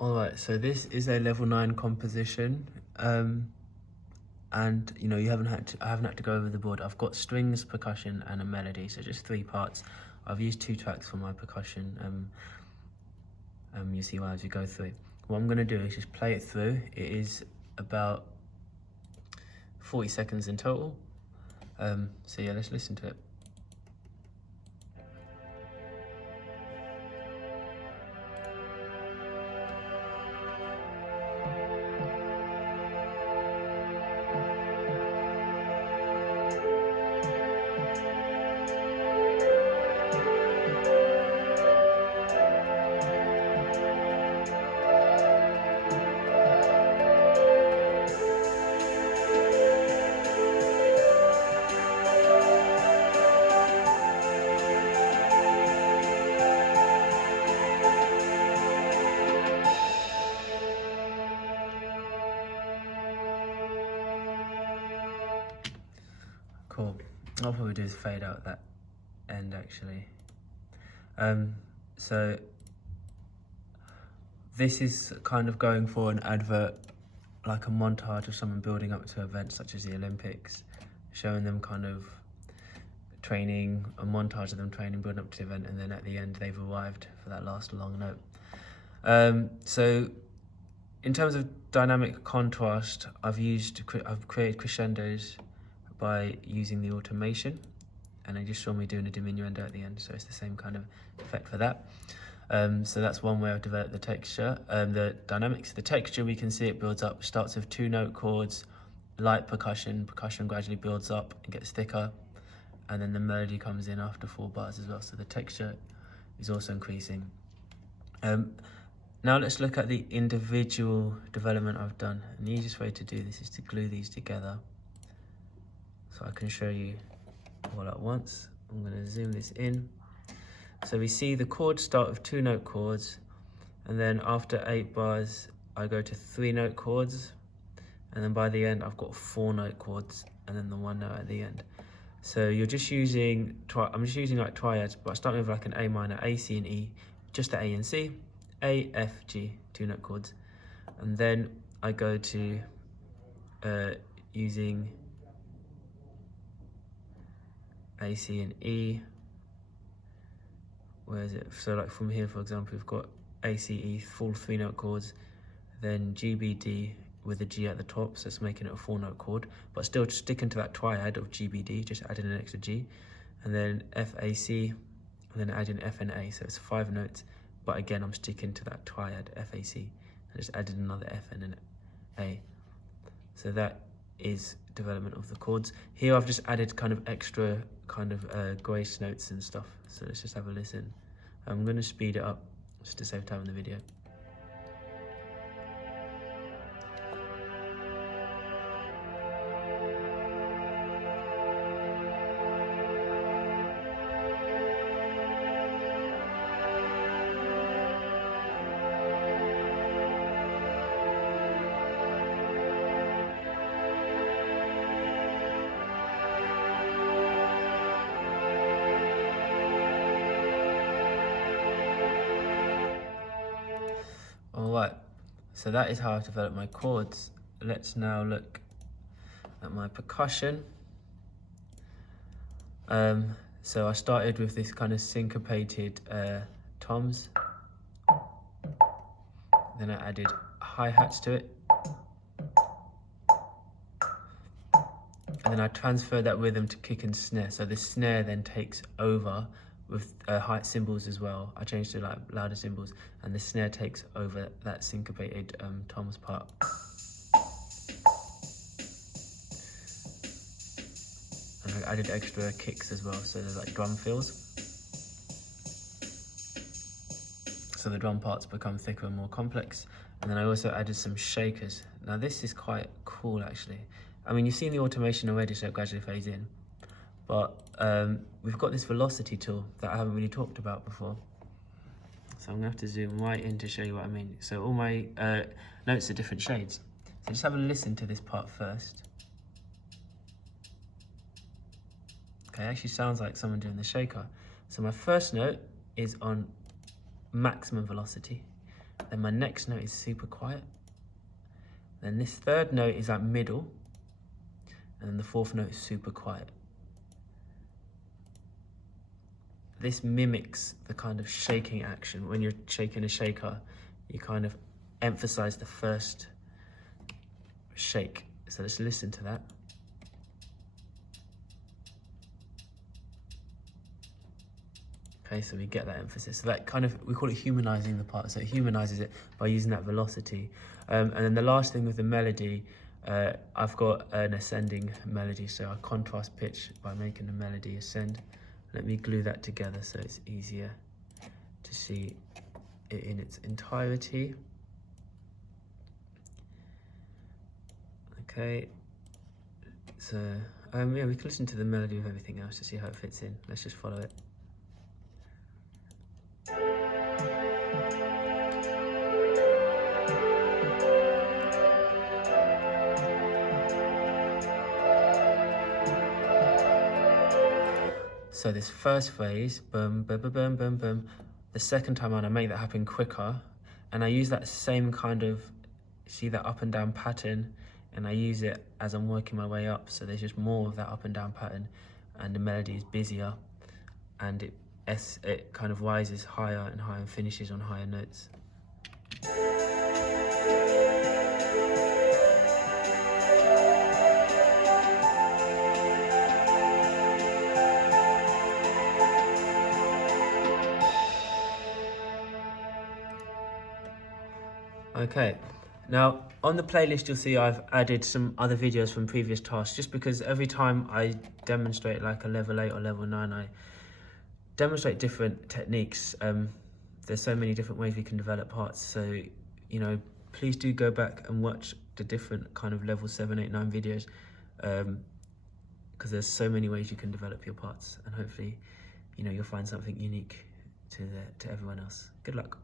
Alright, so this is a level 9 composition, and you know I haven't had to go over the board. I've got strings, percussion and a melody, so just 3 parts. I've used 2 tracks for my percussion. You see why as you go through. What I'm going to do is just play it through. It is about 40 seconds in total. So yeah, let's listen to it. Cool. I'll probably do is fade out that end actually. So this is kind of going for an advert, like a montage of someone building up to events such as the Olympics, showing them kind of training, a montage of them training, building up to the event, and then at the end they've arrived for that last long note. So in terms of dynamic contrast, I've created crescendos by using the automation, and I just saw me doing a diminuendo at the end, so it's the same kind of effect for that. So that's one way I've developed the texture. The dynamics, the texture, we can see it builds up, starts with 2-note chords, light percussion gradually builds up and gets thicker, and then the melody comes in after 4 bars as well, so the texture is also increasing. Now let's look at the individual development I've done, and the easiest way to do this is to glue these together so I can show you all at once. I'm going to zoom this in. So we see the chords start with 2-note chords, and then after 8 bars I go to 3-note chords, and then by the end I've got 4-note chords and then the 1 note at the end. So you're just using, I'm just using like triads, but I start with like an A minor, A, C and E, just the A and C, A, F, G, 2-note chords, and then I go to using A, C and E. Where is it? So like from here, for example, we've got A, C, E, full 3-note chords, then G, B, D with a G at the top, so it's making it a 4-note chord, but still sticking to that triad of G, B, D, just adding an extra G, and then F, A, C, and then adding F and A, so it's 5 notes, but again, I'm sticking to that triad, F, A, C, and just added another F and an A. So that is development of the chords. Here I've just added kind of extra kind of grace notes and stuff, so let's just have a listen. I'm going to speed it up just to save time in the video. Alright, so that is how I've developed my chords. Let's now look at my percussion. So I started with this kind of syncopated toms. Then I added hi-hats to it. And then I transferred that rhythm to kick and snare. So the snare then takes over with high cymbals as well. I changed to like louder cymbals, and the snare takes over that syncopated toms part. And I added extra kicks as well, so there's like drum fills. So the drum parts become thicker and more complex. And then I also added some shakers. Now this is quite cool actually. I mean, you've seen the automation already, so it gradually fades in. But we've got this velocity tool that I haven't really talked about before. So I'm gonna have to zoom right in to show you what I mean. So all my notes are different shades. So just have a listen to this part first. Okay, it actually sounds like someone doing the shaker. So my first note is on maximum velocity, Then my next note is super quiet. Then this third note is like middle. And then the fourth note is super quiet. This mimics the kind of shaking action. When you're shaking a shaker, you kind of emphasize the first shake. So let's listen to that. Okay, so we get that emphasis. So that kind of, we call it humanizing the part. So it humanizes it by using that velocity. And then the last thing with the melody, I've got an ascending melody. So I contrast pitch by making the melody ascend. Let me glue that together so it's easier to see it in its entirety. Okay, so yeah, we can listen to the melody of everything else to see how it fits in. Let's just follow it. So this first phrase, boom, boom, boom, boom, boom, boom. The second time around, I make that happen quicker, and I use that same kind of, see that up and down pattern, and I use it as I'm working my way up. So there's just more of that up and down pattern, and the melody is busier, and it kind of rises higher and higher and finishes on higher notes. Okay, now on the playlist you'll see I've added some other videos from previous tasks, just because every time I demonstrate like a level 8 or level 9, I demonstrate different techniques. There's so many different ways we can develop parts, so you know, please do go back and watch the different kind of level 7, 8, 9 videos, because there's so many ways you can develop your parts, and hopefully, you know, you'll find something unique to everyone else. Good luck.